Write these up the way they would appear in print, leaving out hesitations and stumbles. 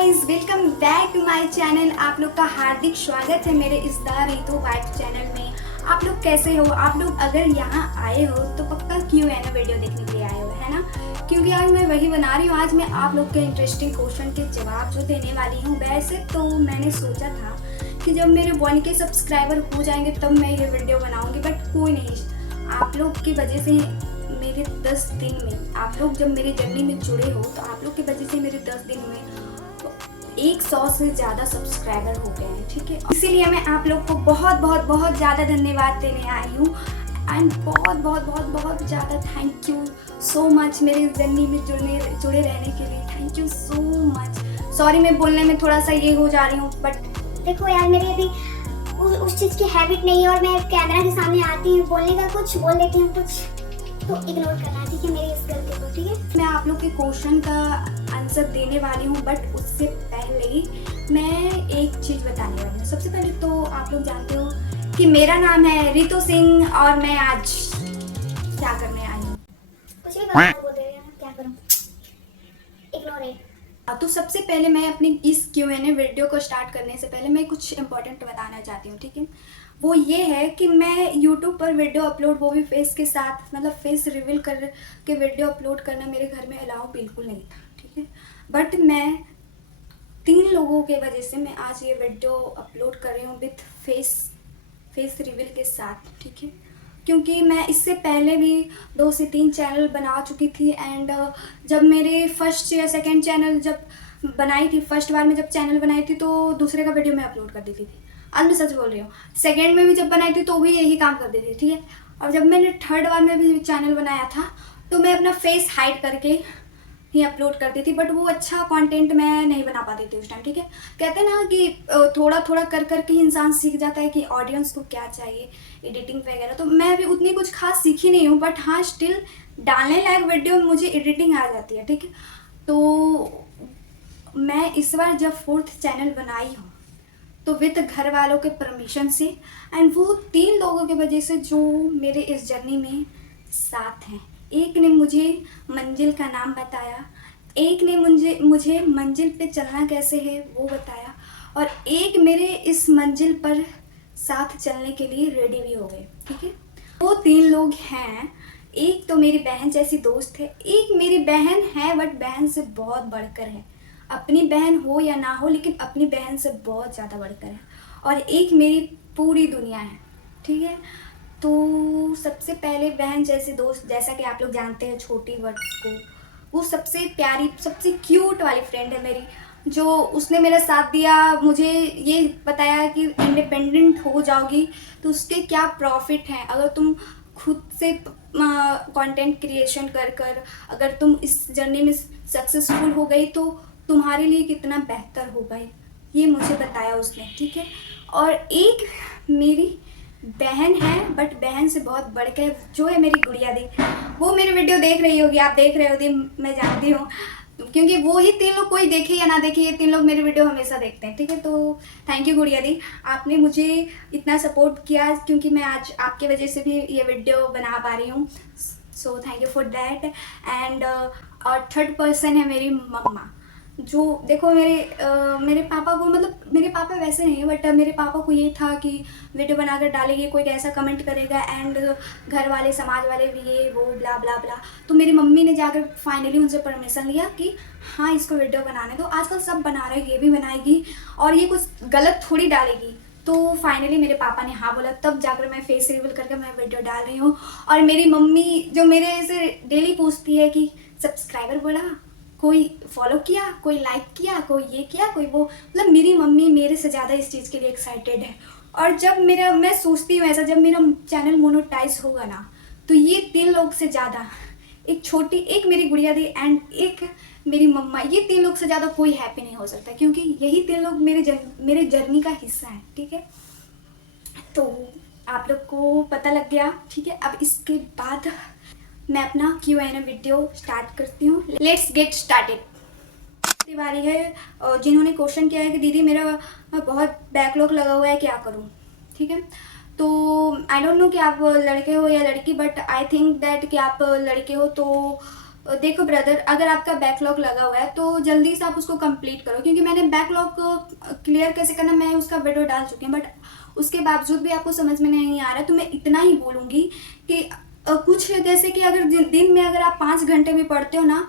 Guys, welcome back to my channel. आप लोग का हार्दिक स्वागत है मेरे इस द रितु वाइट चैनल में। आप लोग कैसे हो? आप लोग अगर यहाँ आए हो तो पक्का Q&A वीडियो देखने के लिए आए हो, है ना? क्योंकि आज मैं वही बना रही हूँ। आज मैं आप लोग के इंटरेस्टिंग क्वेश्चन के जवाब जो देने वाली हूँ। वैसे तो मैंने सोचा था कि जब मेरे 1K सब्सक्राइबर हो जाएंगे तब मैं ये वीडियो बनाऊँगी, बट कोई नहीं, आप लोग की वजह से मेरे 10 दिन में, आप लोग जब मेरी जर्नी में जुड़े हो तो आप लोग की वजह से मेरे 10 दिन में 100 से ज़्यादा सब्सक्राइबर हो गए हैं, ठीक है। इसीलिए मैं आप लोग को बहुत बहुत बहुत ज़्यादा धन्यवाद देने आई हूँ एंड बहुत बहुत बहुत बहुत ज़्यादा थैंक यू सो मच मेरे जर्नी में जुड़े रहने के लिए। Thank you so much. Sorry, मैं बोलने में थोड़ा सा ये हो जा रही हूँ, बट देखो यार, मेरी अभी उस चीज़ की हैबिट नहीं है और मैं कैमरा के सामने आती हूँ, बोलने का कुछ बोल देती हूँ, कुछ तो इग्नोर करना, ठीक है, मेरी इस गलती को, ठीक है। मैं आप लोग के क्वेश्चन का आंसर देने वाली हूँ, बट उससे पहले मैं एक चीज़ बताने वाली हूँ। सबसे पहले तो आप लोग जानते हो कि मेरा नाम है रितु सिंह और मैं आज क्या करने आई हूँ। कुछ भी गलत बोल दे रहे हैं, क्या करूँ, इग्नोर है। तो सबसे पहले मैं अपनी इस Q&A वीडियो को स्टार्ट करने से पहले मैं कुछ इम्पोर्टेंट बताना चाहती हूँ, ठीक है। वो ये है कि मैं YouTube पर वीडियो अपलोड, वो भी फेस के साथ, मतलब फेस रिवील कर के वीडियो अपलोड करना मेरे घर में अलाउ बिल्कुल नहीं था, ठीक है। बट मैं 3 लोगों के वजह से मैं आज ये वीडियो अपलोड कर रही हूँ विथ फेस रिवील के साथ, ठीक है। क्योंकि मैं इससे पहले भी 2 से 3 चैनल बना चुकी थी एंड जब मेरे फर्स्ट या सेकंड चैनल जब बनाई थी, फर्स्ट बार में जब चैनल बनाई थी तो दूसरे का वीडियो मैं अपलोड कर देती थी। आज मैं सच बोल रही हूँ। सेकंड में भी जब बनाई थी तो भी यही काम कर देती थी, ठीक है। और जब मैंने थर्ड बार में भी चैनल बनाया था तो मैं अपना फेस हाइड करके ही अपलोड करती थी, बट वो अच्छा कंटेंट मैं नहीं बना पाती थी उस टाइम, ठीक है। कहते हैं ना कि थोड़ा थोड़ा कर करके ही इंसान सीख जाता है कि ऑडियंस को क्या चाहिए, एडिटिंग वगैरह। तो मैं भी उतनी कुछ खास सीखी नहीं हूँ, बट हाँ स्टिल डालने लायक वीडियो में मुझे एडिटिंग आ जाती है, ठीक है। तो मैं इस बार जब 4th चैनल बनाई हूँ तो विद घर वालों के परमिशन से एंड वो 3 लोगों की वजह से जो मेरे इस जर्नी में साथ हैं। एक ने मुझे मंजिल का नाम बताया, एक ने मुझे मंजिल पे चलना कैसे है वो बताया, और एक मेरे इस मंजिल पर साथ चलने के लिए रेडी भी हो गए, ठीक है। वो 3 लोग हैं। एक तो मेरी बहन जैसी दोस्त है, एक मेरी बहन है बट बहन से बहुत बढ़कर है। अपनी बहन हो या ना हो, लेकिन अपनी बहन से बहुत ज़्यादा बढ़कर है। और एक मेरी पूरी दुनिया है, ठीक है। तो सबसे पहले बहन जैसी दोस्त, जैसा कि आप लोग जानते हैं छोटी वर्ड्स को, वो सबसे प्यारी, सबसे क्यूट वाली फ्रेंड है मेरी, जो उसने मेरा साथ दिया, मुझे ये बताया कि इंडिपेंडेंट हो जाओगी तो उसके क्या प्रॉफिट हैं। अगर तुम खुद से कंटेंट क्रिएशन कर कर अगर तुम इस जर्नी में सक्सेसफुल हो गई तो तुम्हारे लिए कितना बेहतर होगा, ये मुझे बताया उसने, ठीक है। और एक मेरी बहन है, बट बहन से बहुत बढ़ के जो है मेरी गुड़िया दी। वो मेरी वीडियो देख रही होगी, आप देख रहे होगी, मैं जानती हूँ, क्योंकि वो ही 3 लोग, कोई देखे या ना देखे, ये 3 लोग मेरी वीडियो हमेशा देखते हैं, ठीक है। तो थैंक यू गुड़िया दी, आपने मुझे इतना सपोर्ट किया, क्योंकि मैं आज आपके वजह से भी ये वीडियो बना पा रही हूँ। So thank you for that. And और थर्ड पर्सन है मेरी मम्मा, जो देखो मेरे पापा को, मतलब मेरे पापा वैसे नहीं है, बट मेरे पापा को ये था कि वीडियो बनाकर डालेंगे, कोई कैसा कमेंट करेगा एंड घर वाले, समाज वाले भी, ये वो ब्ला ब्ला ब्ला। तो मेरी मम्मी ने जाकर फाइनली उनसे परमिशन लिया कि हाँ इसको वीडियो बनाने दो, आजकल सब बना रहे हैं, ये भी बनाएगी और ये कुछ गलत थोड़ी डालेगी। तो फाइनली मेरे पापा ने हाँ बोला, तब जाकर मैं फेस रिवील करके मैं वीडियो डाल रही हूँ। और मेरी मम्मी जो मेरे से डेली पूछती है कि सब्सक्राइबर बढ़ा, कोई फॉलो किया, कोई लाइक किया, कोई ये किया, कोई वो, मतलब मेरी मम्मी मेरे से ज़्यादा इस चीज़ के लिए एक्साइटेड है। और जब मैं सोचती हूँ ऐसा, जब मेरा चैनल मोनेटाइज होगा ना, तो ये 3 लोग से ज़्यादा, एक मेरी गुड़िया दी एंड एक मेरी मम्मा, ये 3 लोग से ज़्यादा कोई हैप्पी नहीं हो सकता, क्योंकि यही 3 लोग मेरे जर्नी का हिस्सा है, ठीक है। तो आप लोग को पता लग गया, ठीक है। अब इसके बाद मैं अपना Q&A वीडियो स्टार्ट करती हूँ। Let's get started. बारी है जिन्होंने क्वेश्चन किया है कि दीदी मेरा बहुत बैकलॉग लगा हुआ है, क्या करूँ, ठीक है। तो आई डोंट नो कि आप लड़के हो या लड़की, बट आई थिंक दैट कि आप लड़के हो तो देखो ब्रदर, अगर आपका बैकलॉग लगा हुआ है तो जल्दी से आप उसको कंप्लीट करो, क्योंकि मैंने बैकलॉग को क्लियर कैसे करना मैं उसका वीडियो डाल चुकी हूँ, बट उसके बावजूद भी आपको समझ में नहीं आ रहा है तो मैं इतना ही बोलूँगी कि कुछ जैसे कि अगर दिन में अगर आप 5 घंटे भी पढ़ते हो ना,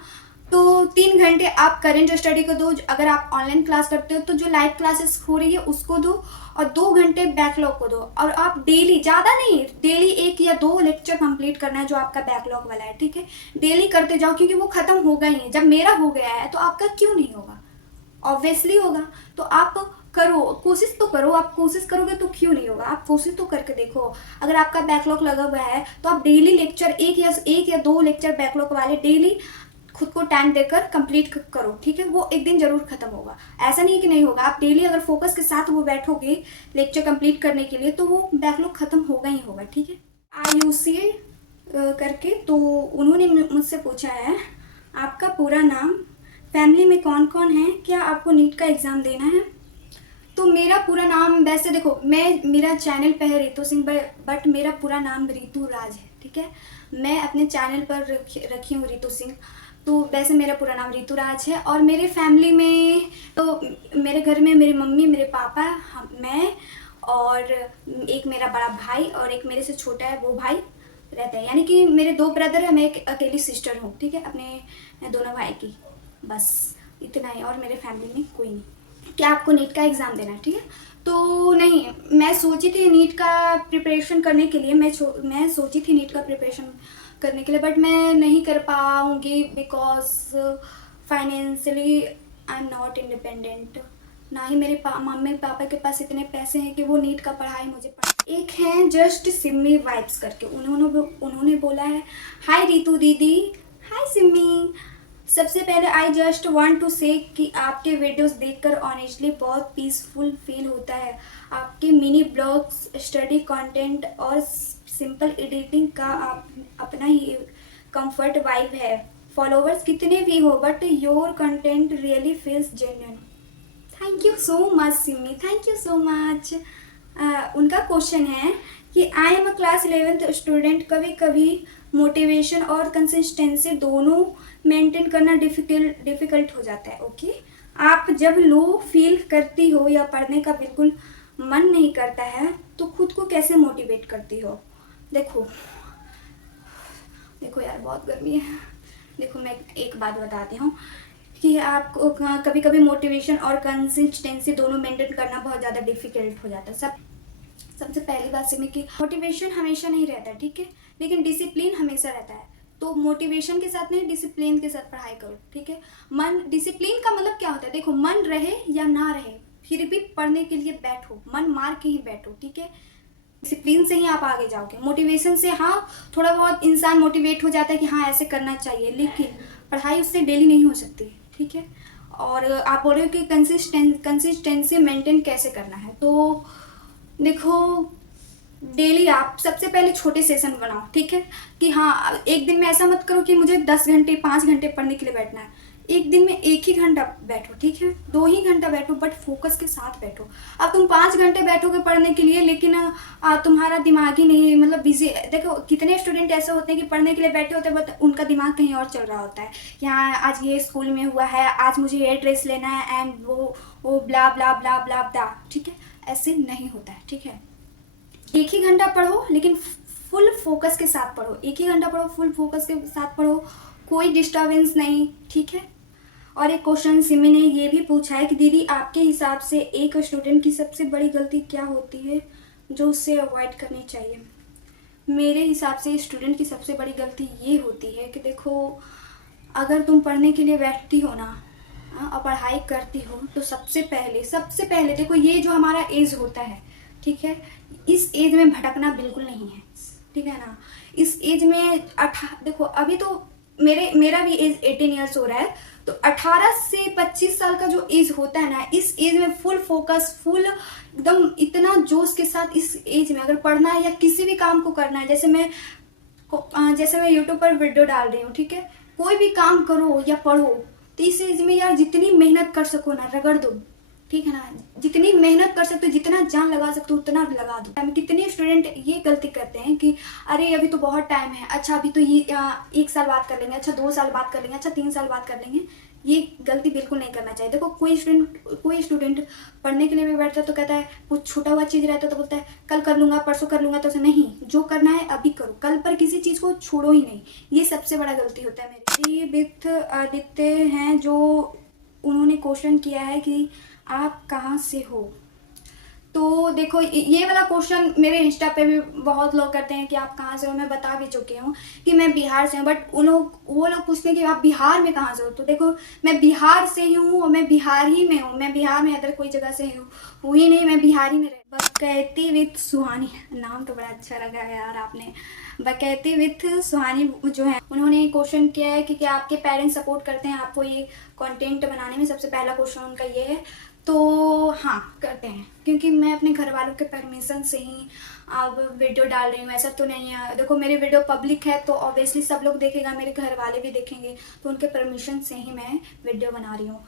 तो 3 घंटे आप करेंट स्टडी को दो। अगर आप ऑनलाइन क्लास करते हो तो जो लाइव क्लासेस हो रही है उसको दो, और 2 घंटे बैकलॉग को दो। और आप डेली, ज़्यादा नहीं, डेली 1 या 2 लेक्चर कंप्लीट करना है जो आपका बैकलॉग वाला है, ठीक है। डेली करते जाओ, क्योंकि वो ख़त्म होगा ही नहीं। जब मेरा हो गया है तो आपका क्यों नहीं होगा? ऑब्वियसली होगा। तो आप करो, कोशिश तो करो। आप कोशिश करोगे तो क्यों नहीं होगा? आप कोशिश तो करके देखो। अगर आपका बैकलॉग लगा हुआ है तो आप डेली लेक्चर, एक या 2 लेक्चर बैकलॉग वाले डेली खुद को टाइम देकर कंप्लीट करो, ठीक है। वो एक दिन जरूर खत्म होगा, ऐसा नहीं कि नहीं होगा। आप डेली अगर फोकस के साथ वो बैठोगे लेक्चर कंप्लीट करने के लिए तो वो बैकलॉग खत्म होगा ही होगा, ठीक है। IUC करके तो उन्होंने मुझसे पूछा है आपका पूरा नाम, फैमिली में कौन कौन है, क्या आपको नीट का एग्ज़ाम देना है। तो मेरा पूरा नाम, वैसे देखो, मेरा चैनल पे है रितु सिंह, बट मेरा पूरा नाम रितु राज है, ठीक है। मैं अपने चैनल पर रखी हूँ रितु सिंह, तो वैसे मेरा पूरा नाम रितु राज है। और मेरे फैमिली में तो मेरे घर में मेरी मम्मी, मेरे पापा, मैं और एक मेरा बड़ा भाई और एक मेरे से छोटा है वो भाई रहता है। यानी कि मेरे 2 ब्रदर है, मैं एक अकेली सिस्टर हूँ, ठीक है, अपने दोनों भाई की। बस इतना ही, और मेरे फैमिली में कोई नहीं। क्या आपको नीट का एग्ज़ाम देना है, ठीक है। तो नहीं, मैं सोची थी नीट का प्रिपरेशन करने के लिए, मैं सोची थी नीट का प्रिपरेशन करने के लिए, बट मैं नहीं कर पाऊँगी because financially I am not independent. ना ही मेरे मम्मी पापा के पास इतने पैसे हैं कि वो नीट का पढ़ाई मुझे एक हैं जस्ट सिमी वाइब्स करके, उन्होंने बोला है, हाय रितु दीदी। हाय सिमी। सबसे पहले आई जस्ट वांट टू से कि आपके वीडियोस देखकर ऑनेस्टली बहुत पीसफुल फील होता है। आपके मिनी ब्लॉग्स, स्टडी कंटेंट और सिंपल एडिटिंग का अपना ही कंफर्ट वाइब है। फॉलोवर्स कितने भी हो but your content really feels genuine. Thank you so much Simi, thank you so much. उनका क्वेश्चन है कि I am a class 11th student, कभी कभी मोटिवेशन और कंसिस्टेंसी दोनों मेंटेन करना डिफ़िकल्ट हो जाता है। ओके, आप जब लो फील करती हो या पढ़ने का बिल्कुल मन नहीं करता है तो खुद को कैसे मोटिवेट करती हो। देखो यार, बहुत गर्मी है। देखो, मैं एक बात बताती हूँ कि आपको कभी कभी मोटिवेशन और कंसिस्टेंसी दोनों मेंटेन करना बहुत ज़्यादा डिफ़िकल्ट हो जाता है। सबसे पहली बात सिमी कि मोटिवेशन हमेशा नहीं रहता है, ठीक है, लेकिन डिसिप्लिन हमेशा रहता है। तो मोटिवेशन के साथ नहीं, डिसिप्लिन के साथ पढ़ाई करो, ठीक है। डिसिप्लिन का मतलब क्या होता है, देखो, मन रहे या ना रहे फिर भी पढ़ने के लिए बैठो, मन मार के ही बैठो, ठीक है। डिसिप्लिन से ही आप आगे जाओगे। मोटिवेशन से हाँ, थोड़ा बहुत इंसान मोटिवेट हो जाता है कि हाँ ऐसे करना चाहिए, लेकिन पढ़ाई उससे डेली नहीं हो सकती, ठीक है। और आप बोल रहे हो कि कंसिस्टेंसी मेंटेन कैसे करना है, तो देखो, डेली आप सबसे पहले छोटे सेशन बनाओ, ठीक है, कि हाँ एक दिन में ऐसा मत करो कि मुझे 10 घंटे 5 घंटे पढ़ने के लिए बैठना है। एक दिन में 1 ही घंटा बैठो, ठीक है, 2 ही घंटा बैठो, बट फोकस के साथ बैठो। अब तुम 5 घंटे बैठोगे पढ़ने के लिए, लेकिन तुम्हारा दिमाग ही नहीं, मतलब बिजी। देखो, कितने स्टूडेंट ऐसे होते हैं कि पढ़ने के लिए बैठे होते हैं बट उनका दिमाग कहीं और चल रहा होता है। यहाँ आज ये स्कूल में हुआ है, आज मुझे ये ड्रेस लेना है, एंड वो ब्ला ब्ला ब्ला ब्ला ब्ला, ठीक है। ऐसे नहीं होता है, ठीक है। 1 ही घंटा पढ़ो, लेकिन फुल फोकस के साथ पढ़ो। 1 ही घंटा पढ़ो, फुल फोकस के साथ पढ़ो, कोई डिस्टर्बेंस नहीं, ठीक है। और एक क्वेश्चन सिमी ने ये भी पूछा है कि दीदी आपके हिसाब से एक स्टूडेंट की सबसे बड़ी गलती क्या होती है जो उससे अवॉइड करनी चाहिए। मेरे हिसाब से स्टूडेंट की सबसे बड़ी गलती ये होती है कि देखो, अगर तुम पढ़ने के लिए बैठती हो ना और पढ़ाई करती हो तो सबसे पहले देखो, ये जो हमारा एज होता है, ठीक है, इस एज में भटकना बिल्कुल नहीं है, ठीक है ना। इस एज में देखो, अभी तो मेरा भी एज 18 ईयर्स हो रहा है, तो 18 से 25 साल का जो एज होता है ना, इस एज में फुल फोकस, फुल एकदम इतना जोश के साथ इस एज में अगर पढ़ना है या किसी भी काम को करना है, जैसे मैं यूट्यूब पर वीडियो डाल रही हूँ, ठीक है, कोई भी काम करो या पढ़ो, तो इस एज में यार जितनी मेहनत कर सको ना रगड़ दो, ठीक है ना। जितनी मेहनत कर सकते हो, जितना जान लगा सकते हो उतना लगा दो। कितने स्टूडेंट ये गलती करते हैं कि अरे अभी तो बहुत टाइम है, अच्छा अभी तो ये 1 साल बात कर लेंगे, अच्छा 2 साल बात कर लेंगे, अच्छा 3 साल बात कर लेंगे। ये गलती बिल्कुल नहीं करना चाहिए। देखो कोई स्टूडेंट पढ़ने के लिए भी बैठता है तो कहता है कुछ छूटा हुआ चीज़ रहता है तो बोलता है कल कर लूँगा, परसों कर लूँगा। तो उसे नहीं, जो करना है अभी करो, कल पर किसी चीज़ को छोड़ो ही नहीं। ये सबसे बड़ा गलती होता है मेरी। विथ आदित्य हैं जो उन्होंने क्वेश्चन किया है कि आप कहाँ से हो। तो देखो ये वाला क्वेश्चन मेरे इंस्टा पे भी बहुत लोग करते हैं कि आप कहाँ से हो। मैं बता भी चुकी हूँ कि मैं बिहार से हूँ, बट वो लोग पूछते हैं कि आप बिहार में कहाँ से हो। तो देखो मैं बिहार से ही हूँ और मैं बिहार ही में हूँ। मैं बिहार में अदर कोई जगह से हूँ ही नहीं, मैं बिहार ही में बकैती विथ सुहानी, नाम तो बड़ा अच्छा लगा यार आपने। बकैती विथ सुहानी जो है उन्होंने क्वेश्चन किया है कि क्या आपके पेरेंट्स सपोर्ट करते हैं आपको ये कंटेंट बनाने में। सबसे पहला क्वेश्चन उनका ये है। तो हाँ करते हैं, क्योंकि मैं अपने घर वालों के परमिशन से ही अब वीडियो डाल रही हूँ। ऐसा तो नहीं है, देखो मेरी वीडियो पब्लिक है तो ऑब्वियसली सब लोग देखेगा, मेरे घर वाले भी देखेंगे, तो उनके परमिशन से ही मैं वीडियो बना रही हूँ,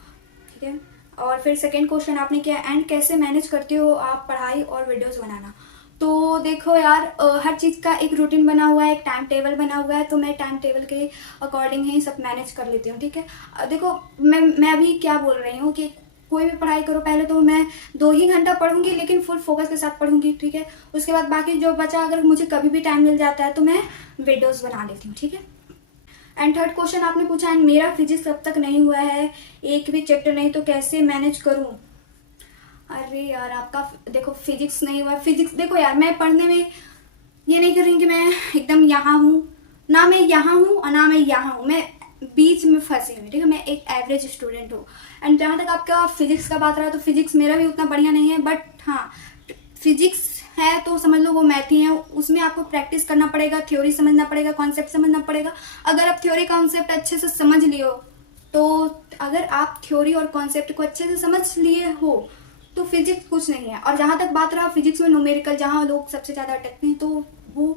ठीक है। और फिर सेकेंड क्वेश्चन आपने किया एंड कैसे मैनेज करती हो आप पढ़ाई और वीडियोज़ बनाना। तो देखो यार हर चीज़ का एक रूटीन बना हुआ है, एक टाइम टेबल बना हुआ है, तो मैं टाइम टेबल के अकॉर्डिंग ही सब मैनेज कर लेती हूँ, ठीक है। देखो मैं अभी क्या बोल रही हूँ कि कोई भी पढ़ाई करो, पहले तो मैं 2 ही घंटा पढ़ूंगी लेकिन फुल फोकस के साथ पढ़ूंगी, ठीक है। उसके बाद बाकी जो बचा अगर मुझे कभी भी टाइम मिल जाता है तो मैं वीडियोस बना लेती हूँ, ठीक है। एंड थर्ड क्वेश्चन आपने पूछा एंड मेरा फिजिक्स अब तक नहीं हुआ है, एक भी चैप्टर नहीं, तो कैसे मैनेज करूँ। अरे यार आपका देखो फिजिक्स नहीं हुआ। फिजिक्स देखो यार मैं पढ़ने में ये नहीं कर रही कि मैं एकदम यहाँ हूँ, ना मैं यहाँ हूँ और ना मैं यहाँ हूँ, मैं बीच में फंसी हुई, ठीक है। मैं एक एवरेज स्टूडेंट हूँ। एंड जहाँ तक आपका फिजिक्स का बात रहा तो फिजिक्स मेरा भी उतना बढ़िया नहीं है, बट हाँ फिजिक्स है तो समझ लो वो मैथ ही है। उसमें आपको प्रैक्टिस करना पड़ेगा, थ्योरी समझना पड़ेगा, कॉन्सेप्ट समझना पड़ेगा। अगर आप थ्योरी कॉन्सेप्ट अच्छे से समझ लियो तो अगर आप थ्योरी और कॉन्सेप्ट को अच्छे से समझ लिए हो तो फिजिक्स कुछ नहीं है। और जहाँ तक बात रहा फिजिक्स में न्यूमेरिकल, जहाँ लोग सबसे ज़्यादा अटकते हैं, तो वो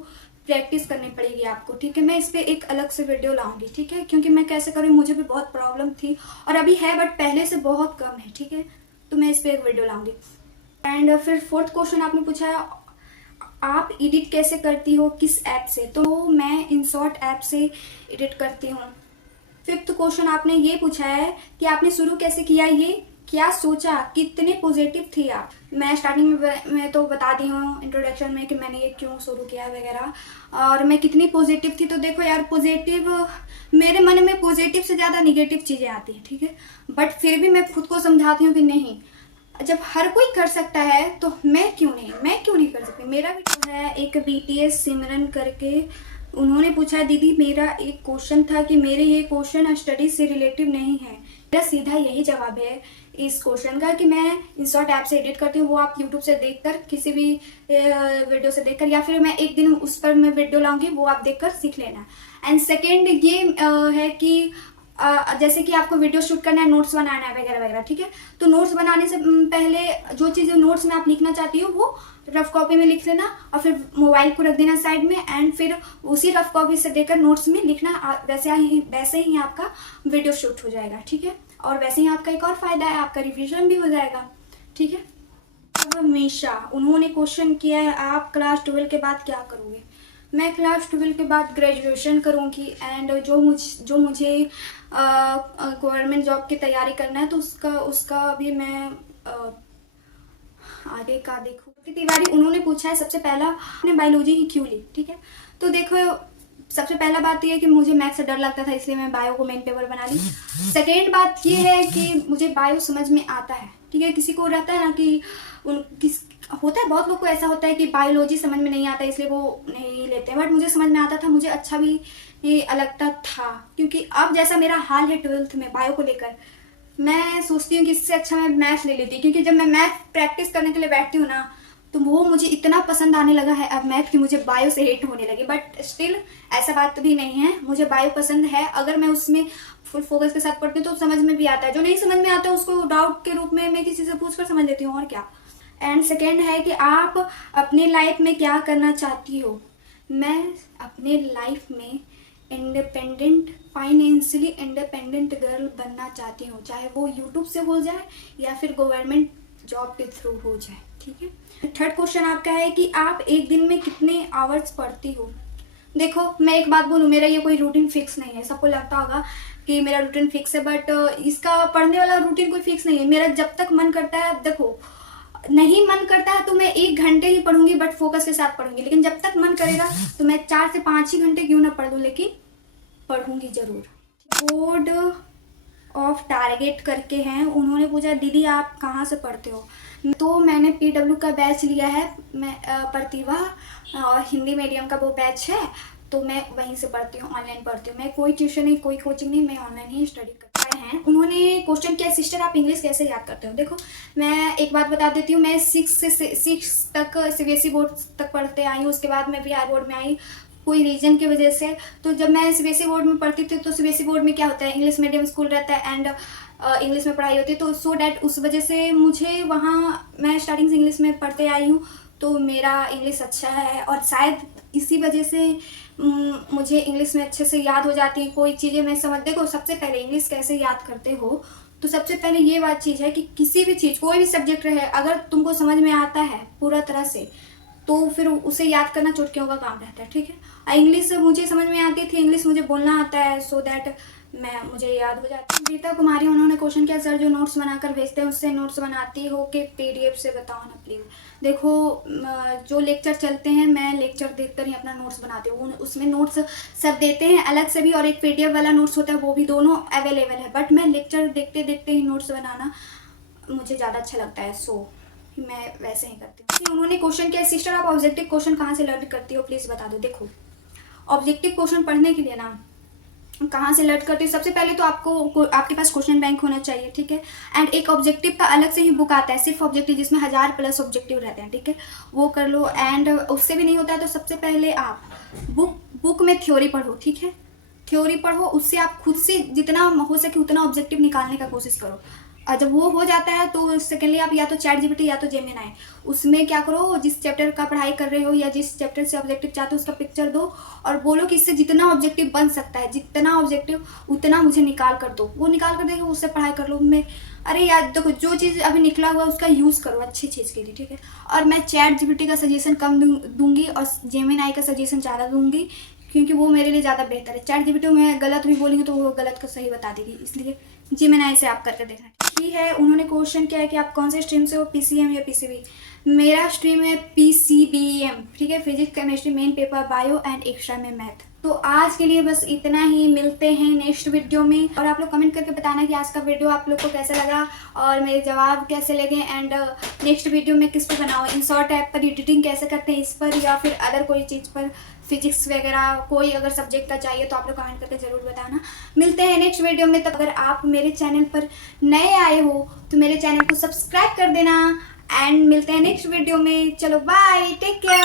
प्रैक्टिस करनी पड़ेगी आपको, ठीक है। मैं इस पर एक अलग से वीडियो लाऊंगी, ठीक है, क्योंकि मैं कैसे करूँ मुझे भी बहुत प्रॉब्लम थी और अभी है बट पहले से बहुत कम है, ठीक है। तो मैं इस पर एक वीडियो लाऊंगी। एंड फिर फोर्थ क्वेश्चन आपने पूछा है आप एडिट कैसे करती हो, किस ऐप से। तो मैं InShot ऐप से एडिट करती हूँ। फिफ्थ क्वेश्चन आपने ये पूछा है कि आपने शुरू कैसे किया, ये क्या सोचा, कितने पॉजिटिव थी आप। मैं स्टार्टिंग में तो बता दी हूँ इंट्रोडक्शन में कि मैंने ये क्यों शुरू किया वगैरह, और मैं कितनी पॉजिटिव थी। तो देखो यार पॉजिटिव, मेरे मन में पॉजिटिव से ज़्यादा निगेटिव चीज़ें आती हैं, ठीक है। बट फिर भी मैं खुद को समझाती हूँ कि नहीं, जब हर कोई कर सकता है तो मैं क्यों नहीं कर सकती। मेरा भी तो है एक BTS सिमरन करके, उन्होंने पूछा दीदी मेरा एक क्वेश्चन था कि मेरे ये क्वेश्चन स्टडी से रिलेटिव नहीं है। मेरा सीधा यही जवाब है इस क्वेश्चन का कि मैं InShot ऐप से एडिट करती हूँ। वो आप यूट्यूब से देखकर, किसी भी वीडियो से देखकर, या फिर मैं एक दिन उस पर मैं वीडियो लाऊंगी, वो आप देखकर सीख लेना। एंड सेकेंड ये है कि जैसे कि आपको वीडियो शूट करना है, नोट्स बनाना है वगैरह वगैरह, ठीक है। तो नोट्स बनाने से पहले जो चीज़ें नोट्स में आप लिखना चाहती हो वो रफ कॉपी में लिख लेना और फिर मोबाइल को रख देना साइड में, एंड फिर उसी रफ कॉपी से देकर नोट्स में लिखना। वैसे ही आपका वीडियो शूट हो जाएगा, ठीक है। और वैसे ही आपका एक और फायदा है, आपका रिविजन भी हो जाएगा, ठीक है। अब मीशा उन्होंने क्वेश्चन किया है आप क्लास 12 के बाद क्या करोगे। मैं क्लास 12 के बाद ग्रेजुएशन करूँगी एंड जो मुझे गवर्नमेंट जॉब की तैयारी करना है तो उसका भी मैं आगे का देखूँ। तिवारी उन्होंने पूछा है सबसे पहला आपने बायोलॉजी ही क्यों ली, ठीक है। तो देखो सबसे पहला बात ये है कि मुझे मैथ्स से डर लगता था, इसलिए मैं बायो को मेन पेपर बना ली। सेकेंड बात ये है कि मुझे बायो समझ में आता है, ठीक है। किसी को रहता है ना कि होता है, बहुत लोग को ऐसा होता है कि बायोलॉजी समझ में नहीं आता इसलिए वो नहीं लेते हैं, बट मुझे समझ में आता था, मुझे अच्छा भी लगता था। क्योंकि अब जैसा मेरा हाल है 12th में बायो को लेकर, मैं सोचती हूँ कि इससे अच्छा मैं मैथ ले लेती, क्योंकि जब मैं मैथ प्रैक्टिस करने के लिए बैठती हूँ ना तो वो मुझे इतना पसंद आने लगा है अब मैथ कि मुझे बायो से हेट होने लगी। बट स्टिल ऐसा बात भी नहीं है, मुझे बायो पसंद है। अगर मैं उसमें फुल फोकस के साथ पढ़ती हूँ तो समझ में भी आता है, जो नहीं समझ में आता है उसको डाउट के रूप में मैं किसी से पूछ कर समझ लेती हूँ, और क्या। एंड सेकेंड है कि आप अपने लाइफ में क्या करना चाहती हो। मैं अपने लाइफ में इंडिपेंडेंट, फाइनेंशियली इंडिपेंडेंट गर्ल बनना चाहती हूँ, चाहे वो यूट्यूब से हो जाए या फिर गवर्नमेंट जॉब के थ्रू हो जाए, ठीक है। थर्ड क्वेश्चन आपका है कि आप एक दिन में कितने आवर्स पढ़ती हो। देखो मैं एक बात बोलूँ, मेरा ये कोई रूटीन फिक्स नहीं है। सबको लगता होगा कि मेरा रूटीन फिक्स है, बट इसका पढ़ने वाला रूटीन कोई फिक्स नहीं है। मेरा जब तक मन करता है, देखो नहीं मन करता है तो मैं 1 घंटे ही पढ़ूंगी, बट फोकस के साथ पढ़ूंगी। लेकिन जब तक मन करेगा तो मैं 4 से 5 ही घंटे क्यों ना पढ़ दूँ, लेकिन पढ़ूंगी जरूर। बोर्ड ऑफ टारगेट करके हैं, उन्होंने पूछा दीदी आप कहाँ से पढ़ते हो। तो मैंने PW का बैच लिया है, मैं प्रतिभा और हिंदी मीडियम का वो बैच है, तो मैं वहीं से पढ़ती हूँ, ऑनलाइन पढ़ती हूँ। मैं कोई ट्यूशन नहीं, कोई कोचिंग नहीं, मैं ऑनलाइन ही स्टडी करती हैं। उन्होंने क्वेश्चन किया सिस्टर आप इंग्लिश कैसे याद करते हो। देखो मैं एक बात बता देती हूँ, मैं 6 तक CBSE बोर्ड तक पढ़ते आई हूँ, उसके बाद मैं बिहार बोर्ड में आई कोई रीजन की वजह से। तो जब मैं CBSE बोर्ड में पढ़ती थी तो CBSE बोर्ड में क्या होता है, इंग्लिश मीडियम स्कूल रहता है एंड इंग्लिश में पढ़ाई होती है, तो सो डैट उस वजह से मुझे वहाँ मैं स्टार्टिंग से इंग्लिश में पढ़ते आई हूँ, तो मेरा इंग्लिश अच्छा है और शायद इसी वजह से मुझे इंग्लिश में अच्छे से याद हो जाती है कोई चीज़ें। मैं समझ, देखो सबसे पहले इंग्लिश कैसे याद करते हो, तो सबसे पहले ये बात चीज़ है कि किसी भी चीज़, कोई भी सब्जेक्ट रहे, अगर तुमको समझ में आता है पूरा तरह से तो फिर उसे याद करना चुटकियों का काम रहता है, ठीक है। इंग्लिश मुझे समझ में आती थी, इंग्लिश मुझे बोलना आता है, सो दैट मुझे याद हो जाती है। गीता कुमारी, उन्होंने क्वेश्चन किया सर जो नोट्स बनाकर भेजते हैं उससे नोट्स बनाती हो कि PDF से बताओ ना प्लीज़। देखो जो लेक्चर चलते हैं मैं लेक्चर देखकर ही अपना नोट्स बनाती हूँ, उसमें नोट्स सब देते हैं अलग से भी और एक PDF वाला नोट्स होता है, वो भी दोनों अवेलेबल है, बट मैं लेक्चर देखते देखते ही नोट्स बनाना मुझे ज़्यादा अच्छा लगता है, सो मैं वैसे ही करती हूँ। उन्होंने क्वेश्चन किया सिस्टर आप ऑब्जेक्टिव क्वेश्चन कहाँ से लर्न करती हो प्लीज़ बता दो। देखो ऑब्जेक्टिव क्वेश्चन पढ़ने के लिए ना कहाँ से लर्न करती हो, सबसे पहले तो आपके पास क्वेश्चन बैंक होना चाहिए, ठीक है। एंड एक ऑब्जेक्टिव का अलग से ही बुक आता है, सिर्फ ऑब्जेक्टिव, जिसमें 1000+ ऑब्जेक्टिव रहते हैं, ठीक है, वो कर लो। एंड उससे भी नहीं होता है तो सबसे पहले आप बुक में थ्योरी पढ़ो, ठीक है, थ्योरी पढ़ो, उससे आप खुद से जितना हो सके उतना ऑब्जेक्टिव निकालने का कोशिश करो। और जब वो हो जाता है तो सेकेंडली आप या तो ChatGPT या तो जेमिनी, उसमें क्या करो, जिस चैप्टर का पढ़ाई कर रहे हो या जिस चैप्टर से ऑब्जेक्टिव चाहते हो उसका पिक्चर दो और बोलो कि इससे जितना ऑब्जेक्टिव बन सकता है, जितना ऑब्जेक्टिव उतना मुझे निकाल कर दो। वो निकाल कर देगा, उससे पढ़ाई कर लो। मैं अरे यार देखो जो चीज़ अभी निकला हुआ उसका यूज़ करो अच्छी चीज़ के लिए, ठीक है। और मैं ChatGPT का सजेशन कम दूंगी और जेमिनी का सजेशन ज़्यादा दूंगी, क्योंकि वो मेरे लिए ज़्यादा बेहतर है। ChatGPT में गलत भी बोलेंगे तो वो गलत को सही बता देगी, इसलिए जेमिनी से आप करके देखना। ठीक है, उन्होंने क्वेश्चन किया है कि आप कौन से स्ट्रीम से हो, PCM या PCB। मेरा स्ट्रीम है PCBM, ठीक है, physics chemistry main paper, bio and extra में मैथ। तो आज के लिए बस इतना ही, मिलते हैं नेक्स्ट वीडियो में। और आप लोग कमेंट करके बताना कि आज का वीडियो आप लोग को कैसा लगा और मेरे जवाब कैसे लगे, एंड नेक्स्ट वीडियो में किस पर बनाओ, इन शॉर्ट ऐप पर एडिटिंग कैसे करते हैं इस पर, या फिर अदर कोई चीज़ पर, फिजिक्स वगैरह कोई अगर सब्जेक्ट का चाहिए तो आप लोग कमेंट करके ज़रूर बताना। मिलते हैं नेक्स्ट वीडियो में। तब अगर आप मेरे चैनल पर नए आए हो तो मेरे चैनल को सब्सक्राइब कर देना, एंड मिलते हैं नेक्स्ट वीडियो में। चलो बाय, टेक केयर।